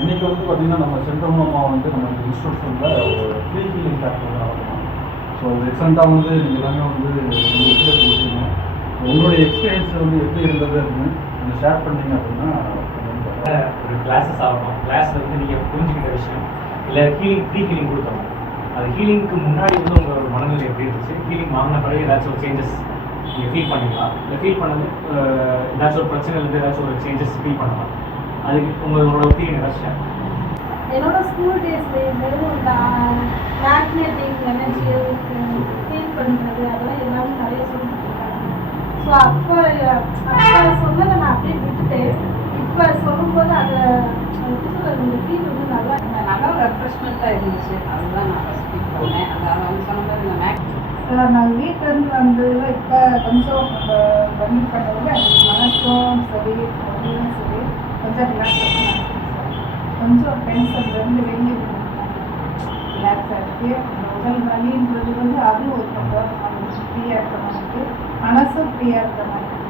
இன்றைக்கி வந்து பார்த்திங்கன்னா நம்ம சென்ட்ரல் வந்து நம்ம இன்ஸ்டியூஷனில் ஒரு ஃப்ரீ ஹீலிங் கேம்ப் வந்து நடத்தணும். ஸோ ரீசெண்டாக வந்து நீங்கள் எல்லாமே வந்து கொடுத்தீங்க. உங்களுடைய எக்ஸ்பீரியன்ஸ் வந்து எப்படி இருந்தது அப்படின்னு கொஞ்சம் ஷேர் பண்ணீங்க அப்படின்னா ஒரு கிளாஸஸ் ஆகணும். கிளாஸில் வந்து நீங்கள் புரிஞ்சுக்கிட்ட விஷயம் இல்லை ஃப்ரீ ஹீலிங் கொடுக்கணும். அது ஹீலிங்க்கு முன்னாடி வந்து உங்களோட மனநிலை எப்படி இருந்துச்சு, ஹீலிங் வாங்கின பிறகு ஏதாச்சும் ஒரு சேஞ்சஸ் நீங்கள் ஃபீல் பண்ணிங்களா, இல்லை ஃபீல் பண்ணது ஏதாச்சும் ஒரு பிரச்சனைலேருந்து ஏதாச்சும் ஒரு சேஞ்சஸ் ஃபீல் பண்ணலாம், அதுக்கு உங்களோட ஒப்பீனியன் ஏதாச்சும்? என்னோட ஸ்கூல் டேஸ்லேருந்து மேக்னெட்டிக் எனர்ஜி ஃபீல் பண்ணுறது அதெல்லாம் எல்லாமே நிறைய சொல்லிட்டு இருக்காங்க. ஸோ அப்போ சொன்னதை நான் அப்படியே விட்டுட்டு இப்போ சொல்லும்போது அதை எப்படி சொல்கிறது, இந்த ஃபீல் வந்து நல்லா ஒரு ரெஃப்ரெஷ்மெண்ட்டாக இருந்துச்சு. அதுதான் நான் ஃபஸ்ட் ஃபீல் பண்ணேன். அந்த அவங்க சொன்ன மாதிரி இந்த சார் நான் வீட்டிலேருந்து வந்ததில் இப்போ கொஞ்சம் பண்ணி பண்ணதில் மனசும் சரி உடலும் சரி கொஞ்சம் ரிலாக்ஸேஷன் ஆகிடுச்சு சார். கொஞ்சம் டென்ஷன்லேருந்து வெளியே ரிலாக்ஸ் ஆகிடுச்சு. அந்த உடல் வலின்றது வந்து அதுவும் ஒரு கொஞ்சம் ஃப்ரீயாக இருக்கிற மாதிரி, மனசும் ஃப்ரீயாக இருக்கிற மாதிரி.